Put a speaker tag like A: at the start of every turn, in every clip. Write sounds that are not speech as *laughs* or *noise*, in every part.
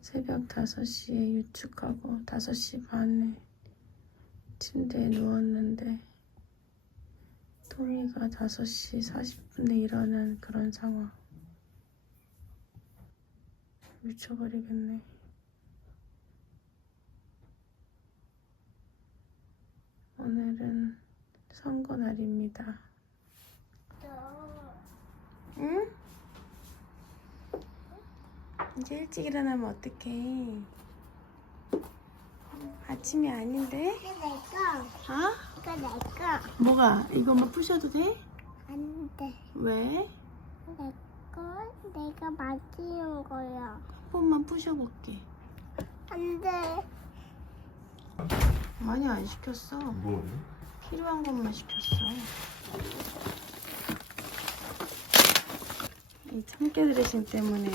A: 새벽 5시에 유축하고 5시 반에 침대에 누웠는데 토미가 5시 40분에 일어난 그런 상황. 미쳐버리겠네. 오늘은 선거 날입니다. 응? 이제 일찍 일어나면 어떡해? 아침이 아닌데?
B: 이거 내 거.
A: 어?
B: 이거 내 거.
A: 뭐가? 이거만 부셔도 돼?
B: 안 돼.
A: 왜?
B: 내 거. 내가 만지는 거야.
A: 한 번만 부셔볼게.
B: 안 돼.
A: 많이 안 시켰어.
C: 뭐?
A: 필요한 것만 시켰어. 이 참깨 드레싱 때문에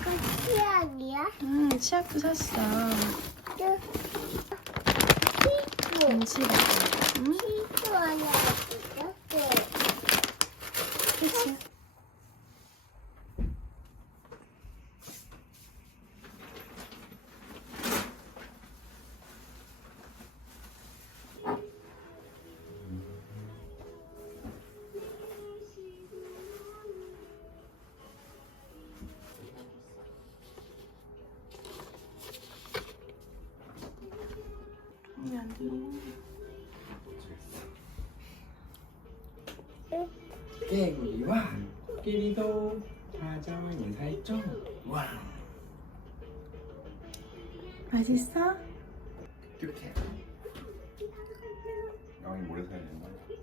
B: 이거 치약이야?
A: 음, 치약도 샀어. 김치가. 응? 그치?
C: 개구리와 코끼리도 사자와 인사했죠? 와
A: 맛있어?
C: 이렇게 양이 모래 사야 되나?
B: 치즈.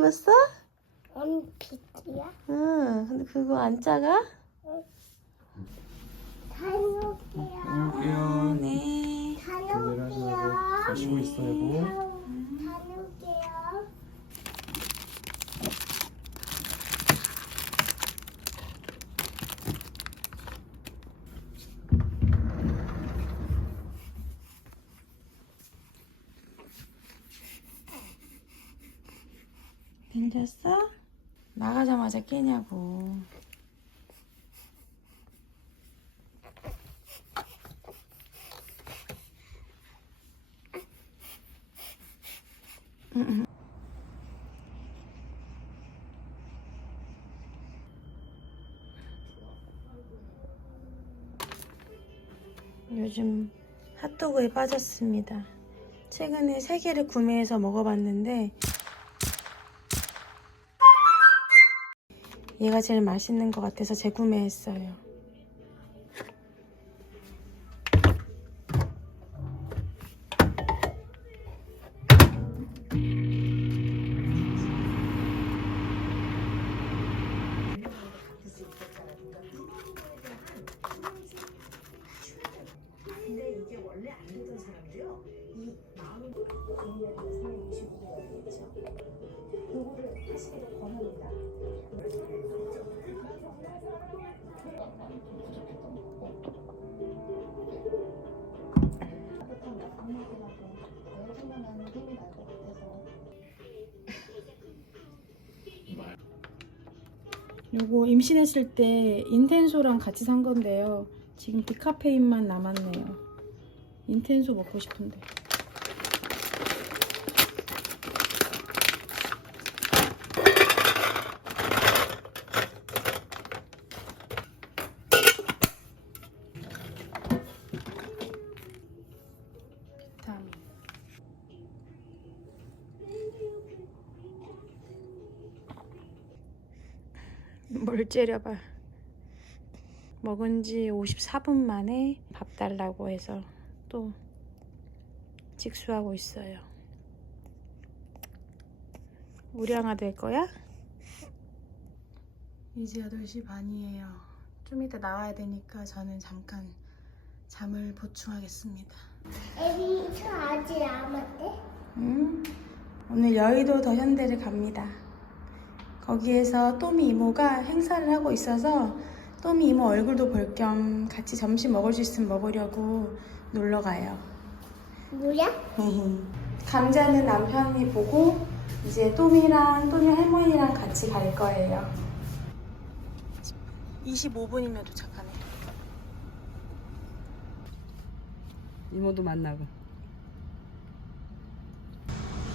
A: 입었어?
B: 원피스야?
A: 응. 근데 그거 안 작아?
B: 다녀올게요.
C: 안녕하세요
A: 네.
B: 다녀올게요.
C: 잘 쉬고 있어 여보
B: 다녀올게요.
A: 들렸어? 나가자마자 깨냐고. *laughs* 요즘 핫도그에 빠졌습니다. 최근에 세 개를 구매해서 먹어봤는데 얘가 제일 맛있는 것 같아서 재구매했어요. 요거 임신했을 때 인텐소랑 같이 산 건데요. 지금 디카페인만 남았네요. 인텐소 먹고 싶은데. 뭘 째려봐. 먹은 지 54분 만에 밥 달라고 해서 또 직수하고 있어요. 우량아 될 거야? 이제 8시 반이에요. 좀 이따 나와야 되니까 저는 잠깐 잠을 보충하겠습니다.
B: 애기 저 아직 안 왔대?
A: 음, 오늘 여의도 더 현대를 갑니다. 거기에서 또미 이모가 행사를 하고 있어서 또미 이모 얼굴도 볼 겸 같이 점심 먹을 수 있으면 먹으려고 놀러 가요.
B: 뭐야? *laughs*
A: 감자는 남편이 보고 이제 또미랑 또미 할머니랑 같이 갈 거예요. 25분이면 도착하네.
D: 이모도 만나고.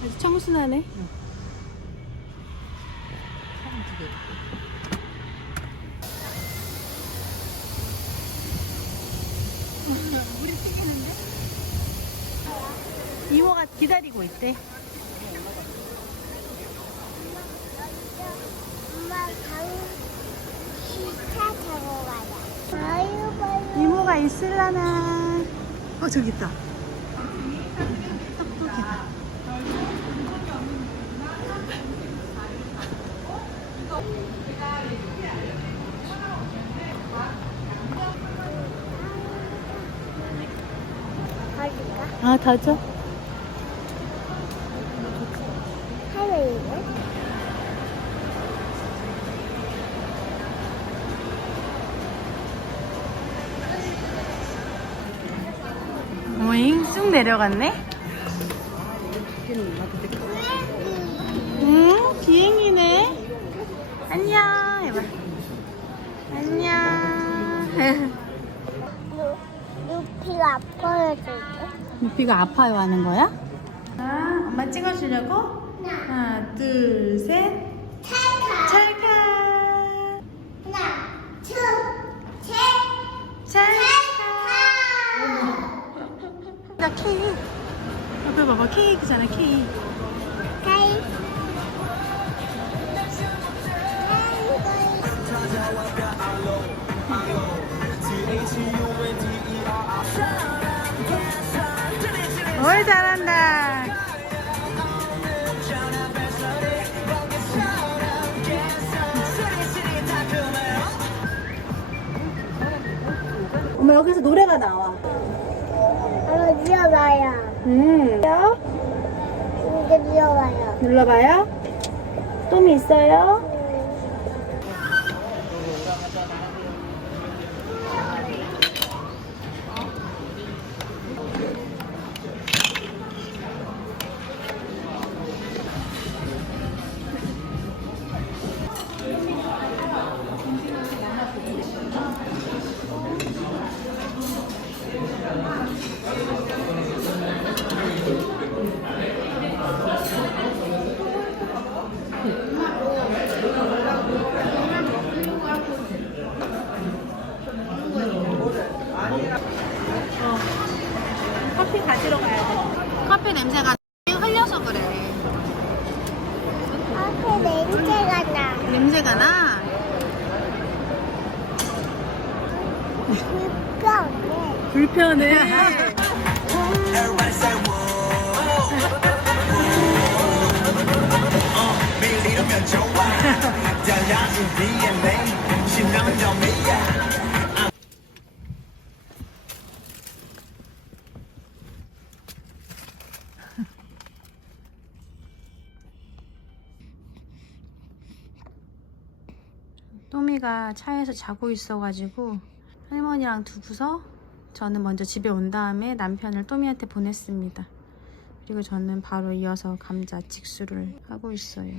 A: 아주 청순하네. 이모가 기다리고 있대.
B: 엄마 강 시차 타고 가자.
A: 이모가 있을라나. 어 저기 있다. 아 다죠?
B: 하늘이네.
A: 오잉 쑥 내려갔네.
B: 유피가 아파요
A: 하는 거야? 아, 엄마 찍어주려고? 하나, 둘, 셋.
B: 찰칵.
A: 찰칵.
B: 하나, 둘, 셋.
A: 찰칵.
B: 찰칵.
A: 나 케이크. 옆에 봐봐, 케이크잖아, 케이크. 뭘 잘한다. 엄마 여기서 노래가 나와.
B: 엄마 미워봐요.
A: 음.
B: 이제 미워봐요.
A: 눌러봐요. 똥이 있어요? 냄새가
B: 나? 불편해.
A: 불편해. *laughs* 할머니가 차에서 자고 있어가지고 할머니랑 두부서 저는 먼저 집에 온 다음에 남편을 또미한테 보냈습니다. 그리고 저는 바로 이어서 감자 직수를 하고 있어요.